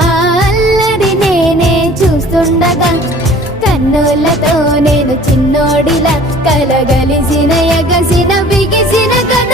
ఆ అల్లరి నేనే చూస్తుండగా కన్నులతో నేను చిన్నోడిలా కలగలిసిన ఎగసిన బిగిసిన కథ